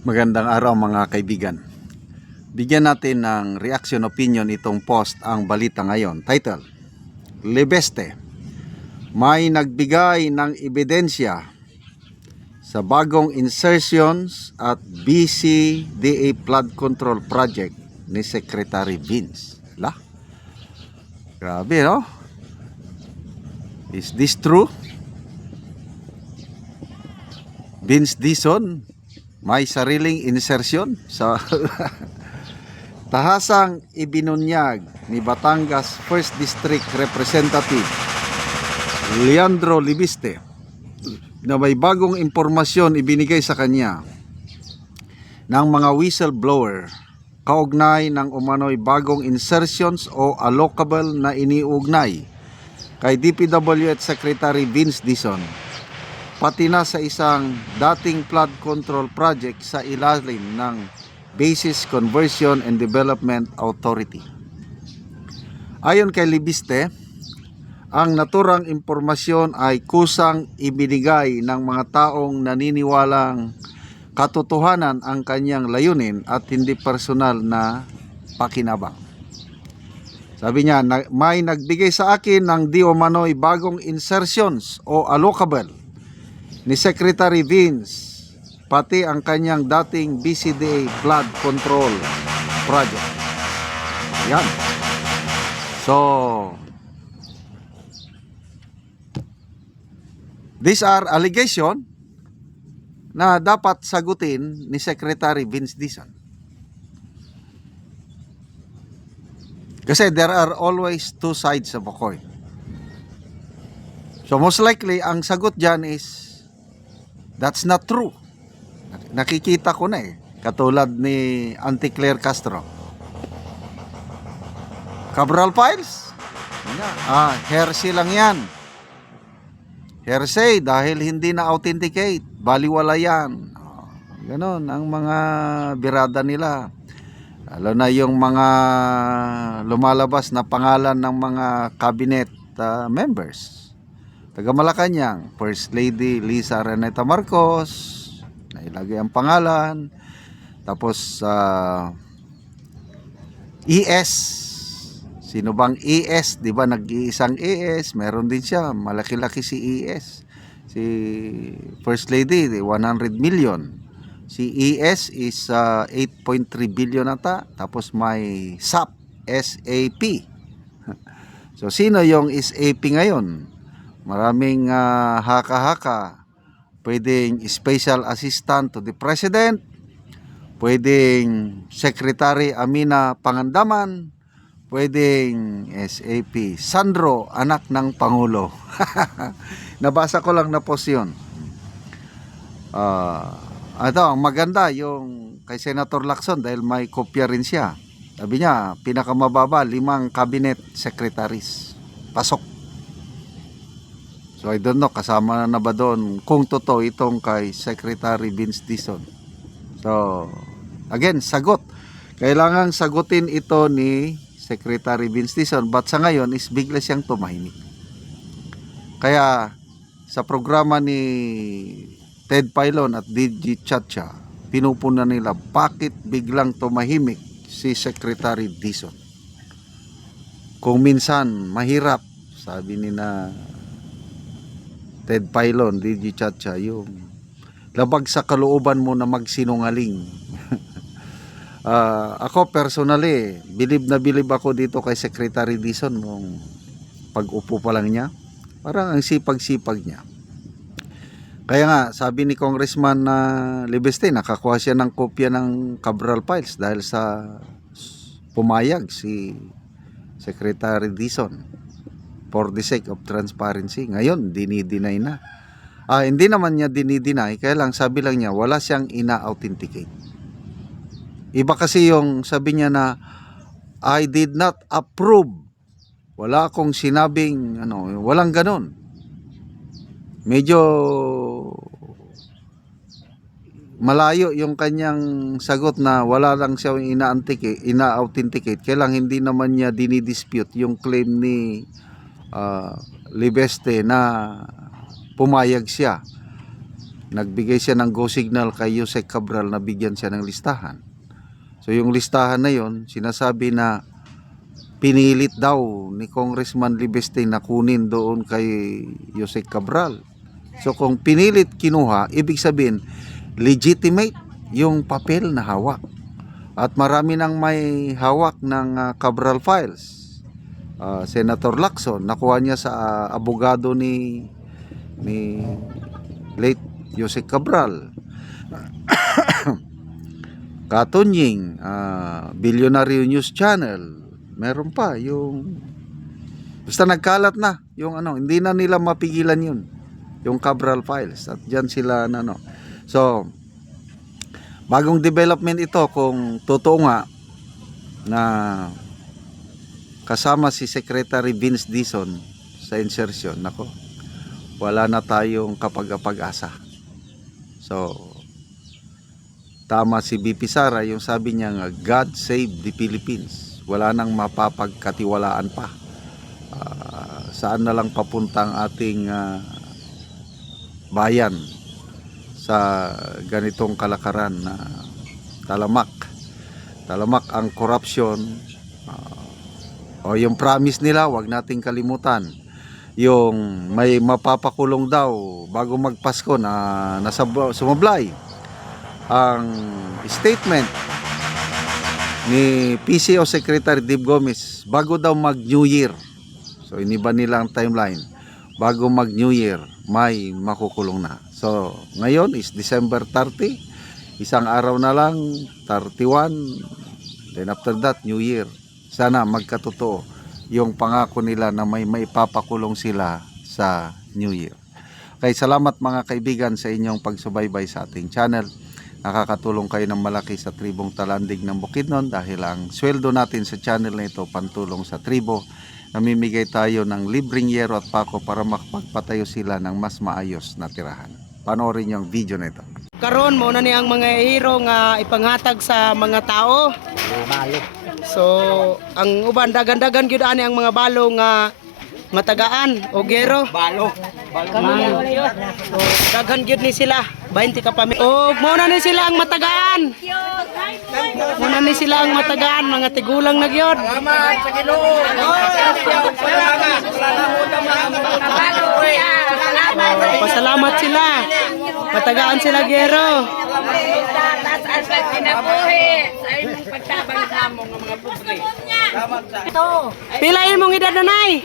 Magandang araw mga kaibigan. Bigyan natin ng reaction opinion itong post ang balita ngayon. Title: Libeste, may nagbigay ng ebidensya sa bagong insertions at BCDA flood control project ni Secretary Vince. Grabe, no? Is this true? Vince Dizon may sariling insertion sa tahasang ibinunyag ni Batangas 1st District Representative Leandro Libiste na may bagong impormasyon ibinigay sa kanya ng mga whistleblower kaugnay ng umano'y bagong insertions o allocable na iniugnay kay DPWH Secretary Vince Dizon, pati na sa isang dating flood control project sa ilalim ng Basis Conversion and Development Authority. Ayon kay Libiste, ang naturang impormasyon ay kusang ibinigay ng mga taong naniniwalang katotohanan ang kanyang layunin at hindi personal na pakinabang. Sabi niya, may nagbigay sa akin ng di umano'y bagong insertions o allocable ni Secretary Vince, pati ang kanyang dating BCDA flood control project. Yan. So, these are allegation na dapat sagutin ni Secretary Vince Dizon. Kasi there are always two sides of a coin. So most likely, ang sagot dyan is that's not true. Nakikita ko na katulad ni Auntie Claire Castro. Cabral Files? Hearsay lang yan. Hearsay dahil hindi na authenticate. Baliwala yan. Ganon ang mga birada nila. Lalo na yung mga lumalabas na pangalan ng mga cabinet members. Taga Malacanang, First Lady Lisa Reneta Marcos, nailagay ang pangalan. Tapos ES, sino bang ES? Di ba nag-iisang ES? Meron din siya, malaki-laki si ES. Si First Lady, 100 million. Si ES is 8.3 billion ata. Tapos may SAP, SAP. So sino yung SAP ngayon? Maraming haka-haka. Pwedeng Special Assistant to the President, pwedeng Secretary Amina Pangandaman, pwedeng SAP Sandro, anak ng Pangulo. Nabasa ko lang na post yun. Ito, ang maganda yung kay Senator Lacson dahil may kopya rin siya. Sabi niya, pinakamababa, 5 cabinet secretaries. Pasok. So I don't know, kasama na ba doon kung totoo itong kay Secretary Vince Dizon. So, again, sagot. Kailangang sagutin ito ni Secretary Vince Dizon, but sa ngayon is bigla siyang tumahimik. Kaya sa programa ni Ted Filon at DJ Chacha, pinupuna nila bakit biglang tumahimik si Secretary Dizon. Kung minsan mahirap, sabi ni na Ted Filon, DJ Chacha, yung labag sa kalooban mo na magsinungaling. Ako personally, bilib ako dito kay Secretary Dizon nung pag-upo pa lang niya. Parang ang sipag-sipag niya. Kaya nga, sabi ni Congressman Libeste, nakakuha siya ng kopya ng Cabral Files dahil sa pumayag si Secretary Dizon for the sake of transparency. Ngayon, dinideny na. Hindi naman niya dinideny, kaya lang sabi lang niya, wala siyang ina-authenticate. Iba kasi yung sabi niya na, I did not approve. Wala akong sinabing, walang ganon. Medyo malayo yung kanyang sagot na wala lang siya ina-authenticate. Kaya lang hindi naman niya dinidispute yung claim ni Libeste na pumayag siya. nagbigay siya ng go signal kay Yusek Cabral na bigyan siya ng listahan. So yung listahan na yon, sinasabi na pinilit daw ni Congressman Libeste na kunin doon kay Yusek Cabral. So kung pinilit kinuha, ibig sabihin legitimate yung papel na hawak. At marami nang may hawak ng Cabral files. Senator Lacson, nakuha niya sa abogado ni late Yusek Cabral. Katunying, Billionaire News Channel, meron pa yung basta nagkalat na yung hindi na nila mapigilan yun, yung Cabral files, at diyan sila So bagong development ito, kung totoo nga na kasama si Secretary Vince Dizon sa insertion, nako, wala na tayong kapag-asa. So tama si BP Sara yung sabi niya nga, God save the Philippines. Wala nang mapapagkatiwalaan pa. Saan na lang papunta ang ating bayan sa ganitong kalakaran na talamak ang corruption. O yung promise nila, wag nating kalimutan, yung may mapapakulong daw bago magpasko na sumablay ang statement ni PCO Secretary Dave Gomez bago daw mag New Year. So iniba nila ang timeline, bago mag New Year may makukulong na. So ngayon is December 30, isang araw na lang, 31, then after that New Year. Sana magkatotoo yung pangako nila na may maipapakulong sila sa New Year. Kaya salamat mga kaibigan sa inyong pagsubaybay sa ating channel. Nakakatulong kayo ng malaki sa tribong Talandig ng Bukidnon dahil ang sweldo natin sa channel na ito pantulong sa tribo. Namimigay tayo ng libreng yero at pako para makapagpatayo sila ng mas maayos na tirahan. Panoorin niyo ang video na ito. Karon mo na niyang mga hero nga ipanghatag sa mga tao. So ang uban dagan-dagan gyud ani ang mga balo nga matagaan o gero. Balo. So daghan gyud ni sila 20 ka pami. O mo na ni sila ang matagaan. Mo na ni sila ang matagaan, mga tigulang na gyud. Salamat sa Ginoo. Pasalamat sila. Matagaan sila gero. Pila imong edad nanay?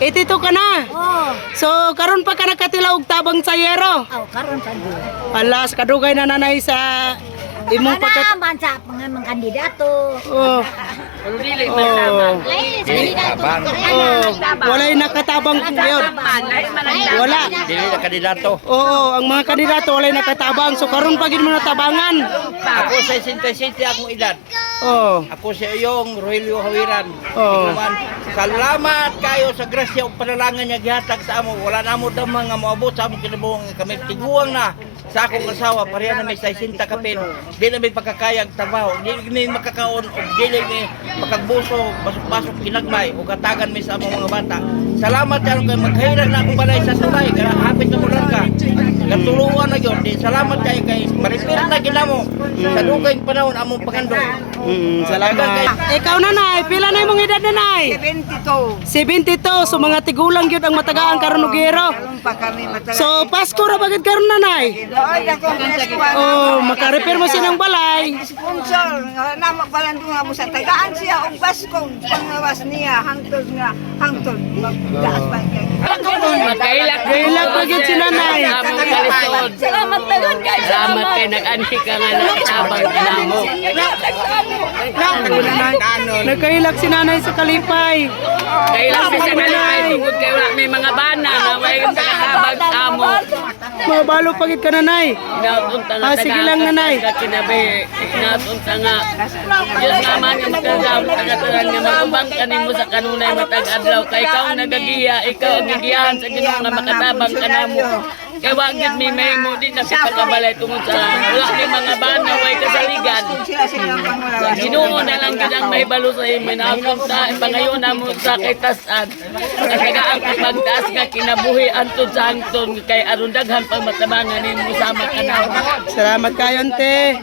82. 82 ka na? Oh, So karon pa ka nakatilaw og tabang sa yero? karon pa gyud. Alas kadugay na nanay sa imong pagkat. Naman sa mga kandidato. Oh. Oh. Ay, sa kandidato. Oh. Walay nakatabang gyud. Wala. Dili na kandidato. Oo, ang mga kandidato walay nakatabang. So karon pa gid mo natabangan. Ako sa 67 akong edad. Oh. Ako si Iyong Rogelio Hawiran. Oh. Salamat kayo sa grasya ug panalangan niya gihatag sa amo. Wala na mo damang nga moabot sa among kinabuhi kami tiguang na sa akong asawa pareha na may 60 kapin. Di na may pagkakayag trabaho. Di ni makakaon ug dili ni makagbuso basok-basok kinagmay ug hatagan mi sa among mga bata. Salamat kayo kay maghirag na akong balay sa tulay kaya hapit na mulan ka. Katuluan na gyud. Salamat kayo kay maripir na ginamo sa dugay panahon among pangandong. Salamat. Ikaw nanay, pila na imong edad nanay? 72. 72. So mga tigulang gyud ang matagaan karon og gero. Pa kami matagal. So Pasko ra bagid karon nanay. Ay, ako Oh, maka-repair mo sinang balay. sponsor. Namak palandong nga mo sa tagaan siya og Pasko. Pangawas niya hangtod nga hangtod. Magdaas pa niya. Gailag bagid si nanay. Salamat tagon guys. Salamat kay nag-anti ka nga nakitabang namo. Nagkailag si nanay sa kalipay. Kailan sa sanay tungod kay wala may mga bana na way katabang amo. Mabalo pagit ka nanay. Naunta nga Sige lang nanay. Kinabi naunta nga. Diyos naman nga magkagam tagataran nga magubang kanimo sa kanunay matag adlaw kay ikaw ang nagagiya, ikaw ang gigiyahan sa Ginoo nga makatabang kanamo. Kay wagid mi mahimo din na pagkabalay tungod sa wala ni mga bana way kasaligan. Sila ang pangulawas. Ginoo na lang gid ang mahibalo sa imo na ta pangayon namo sa kay tasan. Nagagaan ka pagtaas nga kinabuhi antud sa hangton kay aron daghan pang matabangan nimo sama ka na. Salamat kayo, ante.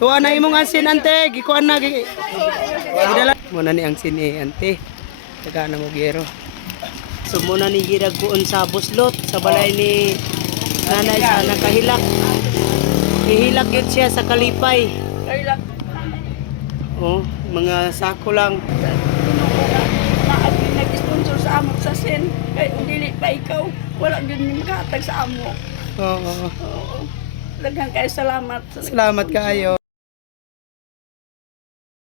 Tuwa na imong asin, ante. Gikuan na. Gidala. Muna ni ang sini, ante. Taga na mo, gero. So, muna ni giragkuon sa buslot, sa balay ni nanay sa nakahilak. Ihilak yun siya sa kalipay. Oh, mga sako lang. Nag-sponsor sa amo sa sin kay dili pa ikaw wala gyud ni makahatag sa amo. Oo. Daghang kay salamat. Salamat kayo.